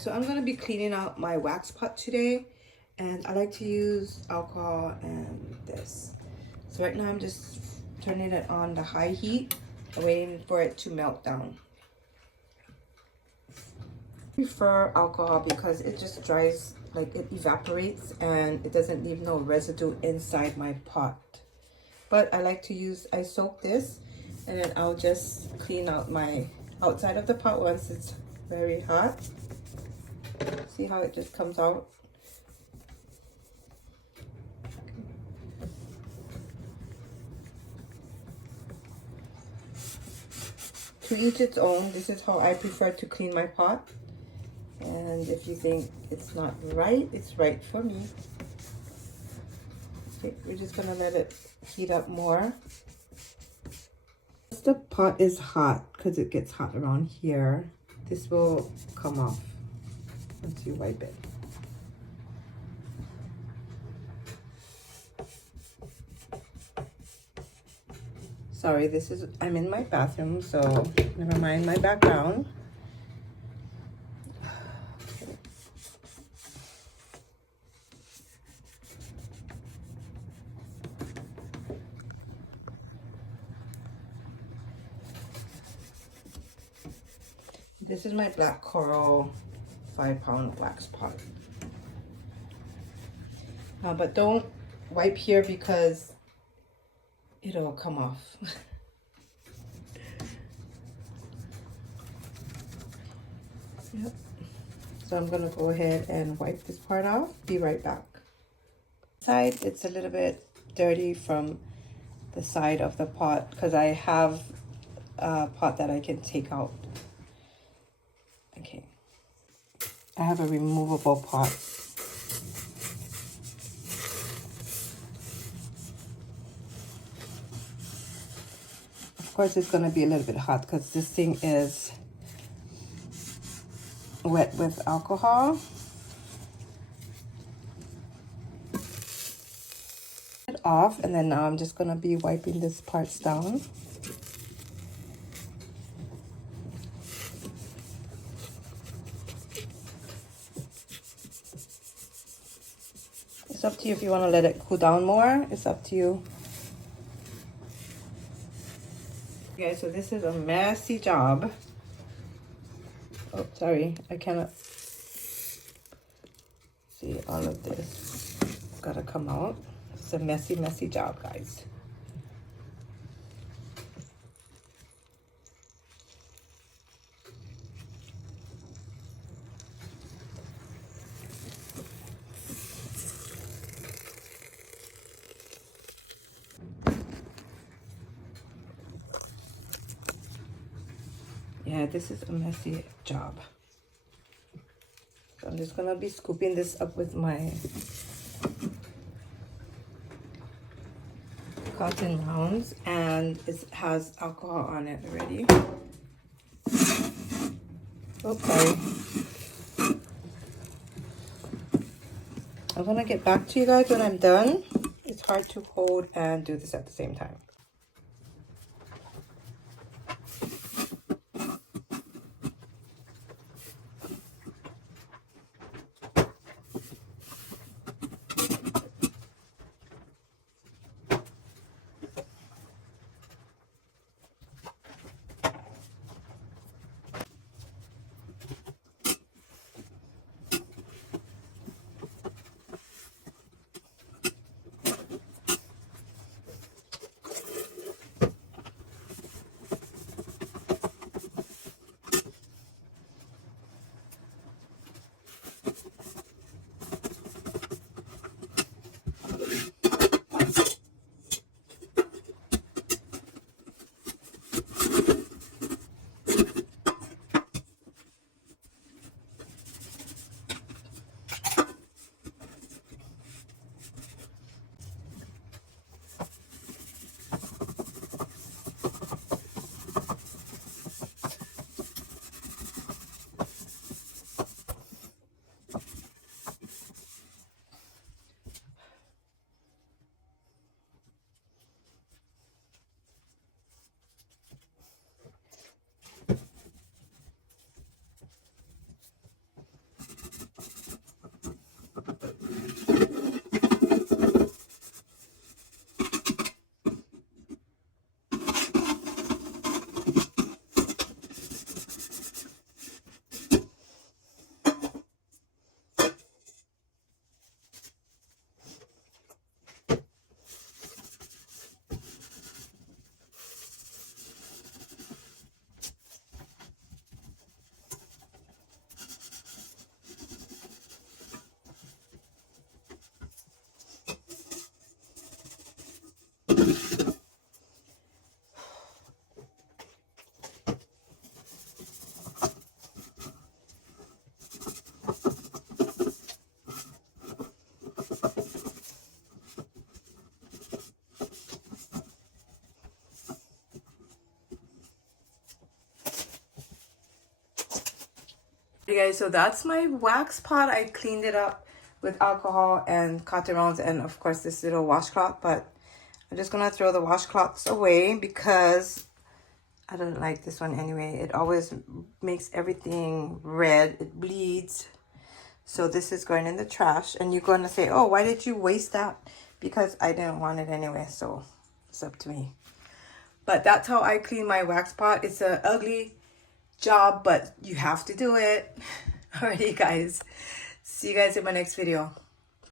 So I'm going to be cleaning out my wax pot today, and I like to use alcohol and this. So right now I'm just turning it on the high heat, waiting for it to melt down. I prefer alcohol because it just dries, like it evaporates and it doesn't leave no residue inside my pot. But I like to use, I soak this and then I'll just clean out my outside of the pot once it's very hot. See how it just comes out? To each its own. This is how I prefer to clean my pot. And if you think it's not right, it's right for me. Okay, we're just gonna let it heat up more. Once the pot is hot, because it gets hot around here, this will come off once you wipe it. Sorry, I'm in my bathroom, so never mind my background. This is my black coral 5-pound wax pot. But don't wipe here because it'll come off. Yep. So I'm gonna go ahead and wipe this part off. Be right back. Side, it's a little bit dirty from the side of the pot because I have a pot that I can take out. Okay. I have a removable pot. Of course, it's gonna be a little bit hot because this thing is wet with alcohol. It off, and then now I'm just gonna be wiping this parts down. It's up to you if you want to let it cool down more. It's up to you. Okay, so this is a messy job. Oh, sorry, I cannot see all of this. It's gotta come out. It's a messy, messy job, guys. Yeah, this is a messy job. So I'm just gonna be scooping this up with my cotton rounds, and it has alcohol on it already. Oh, sorry. I'm gonna get back to you guys when I'm done. It's hard to hold and do this at the same time. Okay guys, so that's my wax pot. I cleaned it up with alcohol and cotton rounds and of course this little washcloth, but I'm just gonna throw the washcloths away because I don't like this one anyway. It always makes everything red. It bleeds. So this is going in the trash. And you're going to say, oh, why did you waste that? Because I didn't want it anyway. So it's up to me. But that's how I clean my wax pot. It's an ugly job, but you have to do it. Alrighty, guys. See you guys in my next video.